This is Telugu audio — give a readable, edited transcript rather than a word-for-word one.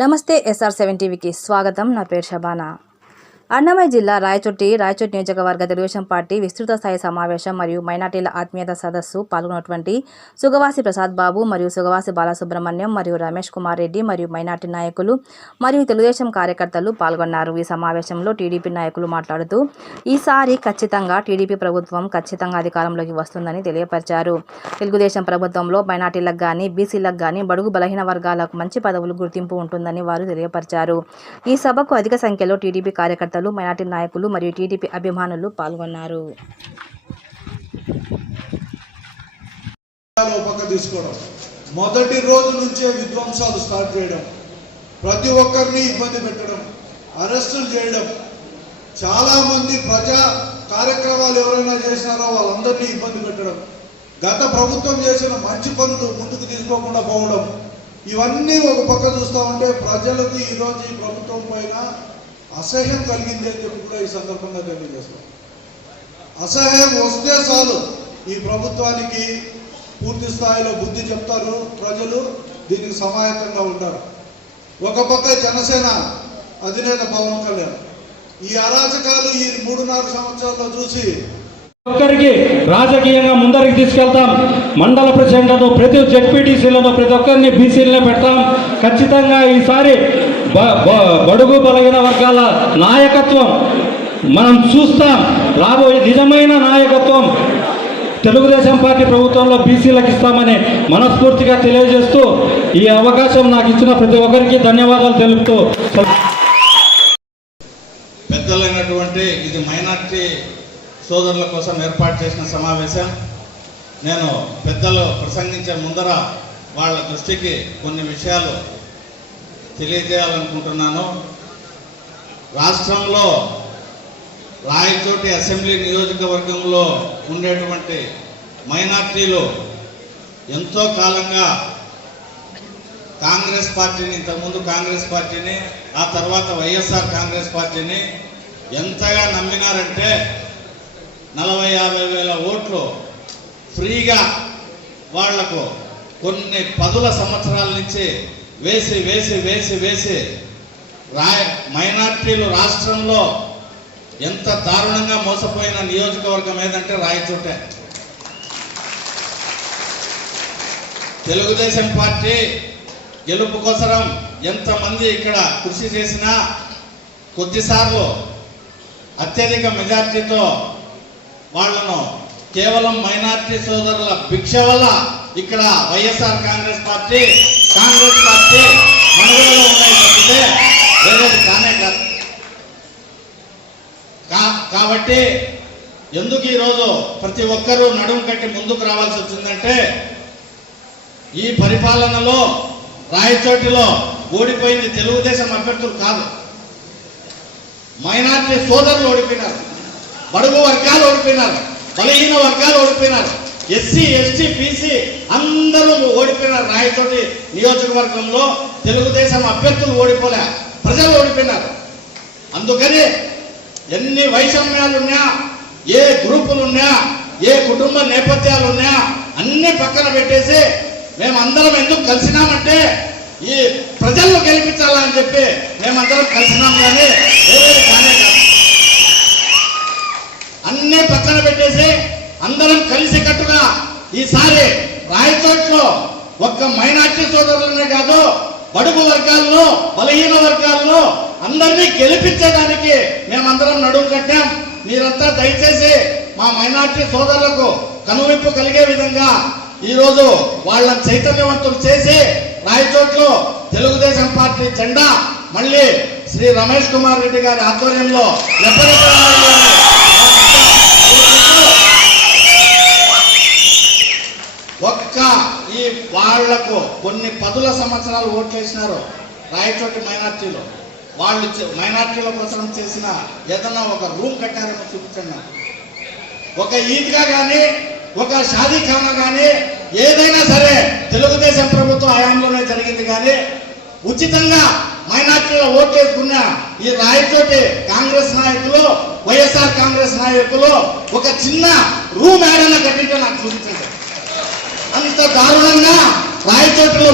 నమస్తే SR7 టీవీకి స్వాగతం. నా పేరు శబానా. అన్నమయ్య జిల్లా రాయచోటి నియోజకవర్గ తెలుగుదేశం పార్టీ విస్తృత స్థాయి సమావేశం మరియు మైనార్టీల ఆత్మీయత సదస్సు పాల్గొన్నటువంటి సుగవాసి ప్రసాద్ బాబు మరియు సుగవాసి బాలసుబ్రహ్మణ్యం మరియు రమేష్ కుమార్ రెడ్డి మరియు మైనార్టీ నాయకులు మరియు తెలుగుదేశం కార్యకర్తలు పాల్గొన్నారు. ఈ సమావేశంలో టీడీపీ నాయకులు మాట్లాడుతూ ఈసారి ఖచ్చితంగా టీడీపీ ప్రభుత్వం ఖచ్చితంగా అధికారంలోకి వస్తుందని తెలియపరిచారు. తెలుగుదేశం ప్రభుత్వంలో మైనార్టీలకు కానీ బీసీలకు కానీ బడుగు బలహీన వర్గాలకు మంచి పదవులు గుర్తింపు ఉంటుందని వారు తెలియపరిచారు. ఈ సభకు అధిక సంఖ్యలో టీడీపీ కార్యకర్తలు, మైనార్టీ నాయకులు మరియు టీడీపీ అభిమానులు పాల్గొన్నారు. మొదటి రోజు నుంచే విధ్వంసాలు స్టార్ట్ చేయడం, ప్రతి ఒక్కరిని ఇబ్బంది పెట్టడం, అరెస్టులు చేయడం, చాలా మంది ప్రజా కార్యక్రమాలు ఎవరైనా చేసినారో వాళ్ళందరినీ ఇబ్బంది పెట్టడం, గత ప్రభుత్వం చేసిన మంచి పనులు ముందుకు తీసుకోకుండా పోవడం, ఇవన్నీ ఒక పక్క చూస్తూ ఉంటే ప్రజలకు ఈరోజు ఈ ప్రభుత్వం పైన అసహ్యం కలిగింది అని చెప్పి కూడా ఈ సందర్భంగా తెలియజేస్తాం. అసహ్యం వస్తే చాలు ఈ ప్రభుత్వానికి పూర్తి స్థాయిలో బుద్ధి చెప్తారు, ప్రజలు దీనికి సమాయత్తంగా ఉంటారు. ఒక పక్క జనసేన అధినేత పవన్ కళ్యాణ్ ఈ అరాచకాలు ఈ 3.5 సంవత్సరాల్లో చూసి ఒక్కరికి రాజకీయంగా ముందరికి తీసుకెళ్తాం. మండల ప్రెసిడెంట్లను, ప్రతి జెడ్పీటీసీలను ప్రతి ఒక్కరిని బీసీలనే పెడతాం. ఖచ్చితంగా ఈసారి బడుగు బలహీన వర్గాల నాయకత్వం మనం చూస్తాం. రాబోయే నిజమైన నాయకత్వం తెలుగుదేశం పార్టీ ప్రభుత్వంలో బీసీలకు ఇస్తామని మనస్ఫూర్తిగా తెలియజేస్తూ ఈ అవకాశం నాకు ఇచ్చిన ప్రతి ఒక్కరికి ధన్యవాదాలు తెలుపుతూ, పెద్దలైనటువంటి ఇది మైనార్టీ సోదరుల కోసం ఏర్పాటు చేసిన సమావేశం. నేను పెద్దలు ప్రసంగించే ముందర వాళ్ళ దృష్టికి కొన్ని విషయాలు తెలియజేయాలనుకుంటున్నాను. రాష్ట్రంలో రాయచోటి అసెంబ్లీ నియోజకవర్గంలో ఉండేటువంటి మైనార్టీలు ఎంతో కాలంగా కాంగ్రెస్ పార్టీని, ఇంతకుముందు కాంగ్రెస్ పార్టీని, ఆ తర్వాత వైఎస్ఆర్ కాంగ్రెస్ పార్టీని ఎంతగా నమ్మినారంటే 40-50 వేల ఓట్లు ఫ్రీగా వాళ్లకు కొన్ని 10 సంవత్సరాల నుంచి వేసి వేసి వేసి వేసి మైనార్టీలు రాష్ట్రంలో ఎంత దారుణంగా మోసపోయిన నియోజకవర్గం ఏదంటే రాయచోటే. తెలుగుదేశం పార్టీ గెలుపు కోసరం ఎంతమంది ఇక్కడ కృషి చేసినా కొద్దిసార్లు అత్యధిక మెజార్టీతో వాళ్లను కేవలం మైనార్టీ సోదరుల భిక్ష వల్ల ఇక్కడ వైఎస్ఆర్ కాంగ్రెస్ పార్టీ మనుగడలో ఉన్నాయి తప్పితే వేరేది కానే కాదు. కాబట్టి ఎందుకు ఈరోజు ప్రతి ఒక్కరూ నడుము కట్టి ముందుకు రావాల్సి వచ్చిందంటే, ఈ పరిపాలనలో రాయచోటిలో ఓడిపోయింది తెలుగుదేశం అభ్యర్థులు కాదు, మైనార్టీ సోదరులు ఓడిపోయినారు, బడుగు వర్గాలు ఓడిపోయినారు, బలహీన వర్గాలు ఓడిపోయినారు, ఎస్సీ ఎస్టీ బీసీ అందరూ ఓడిపోయినారు. రాయచోటి నియోజకవర్గంలో తెలుగుదేశం అభ్యర్థులు ఓడిపోలే, ప్రజలు ఓడిపోయినారు. అందుకని ఎన్ని వైషమ్యాలున్నా, ఏ గ్రూపులున్నా, ఏ కుటుంబ నేపథ్యాలున్నా అన్ని పక్కన పెట్టేసి మేమందరం ఎందుకు కలిసినామంటే ఈ ప్రజలను గెలిపించాలని చెప్పి మేమందరం కలిసినాం. కానీ వేరేది కానే కాదు. అన్నీ పక్కన పెట్టేసి అందరం కలిసికట్టుగా ఈసారి రాయచోట్లో ఒక్క మైనార్టీ సోదరులనే కాదు, బడుగు వర్గాలను, బలహీన వర్గాలను అందరినీ గెలిపించడానికి మేమందరం నడుము కట్టాం. మీరంతా దయచేసి మా మైనార్టీ సోదరులకు కనువిప్పు కలిగే విధంగా ఈరోజు వాళ్ళని చైతన్యవంతులు చేసి రాయచోట్లో తెలుగుదేశం పార్టీ జెండా మళ్ళీ శ్రీ రమేష్ కుమార్ రెడ్డి గారి ఆధ్వర్యంలో ఒక్క ఈ వాళ్లకు కొన్ని 10 సంవత్సరాలు ఓట్లేసినారు రాయచోటి మైనార్టీలో. వాళ్ళు మైనార్టీల కోసం చేసిన ఏదన్నా ఒక రూమ్ కట్టారేమో చూపించండి. ఒక ఈద్గా కానీ, ఒక షాదీఖానా కానీ ఏదైనా సరే తెలుగుదేశం ప్రభుత్వం హయాంలోనే జరిగింది. కానీ ఉచితంగా మైనార్టీల ఓట్లేసుకున్న ఈ రాయచోటి కాంగ్రెస్ నాయకులు, వైఎస్ఆర్ కాంగ్రెస్ నాయకులు ఒక చిన్న రూమ్ ఏడైనా కట్టింటే నాకు చూపించండి. అంత దారుణంగా రాయచోటిలో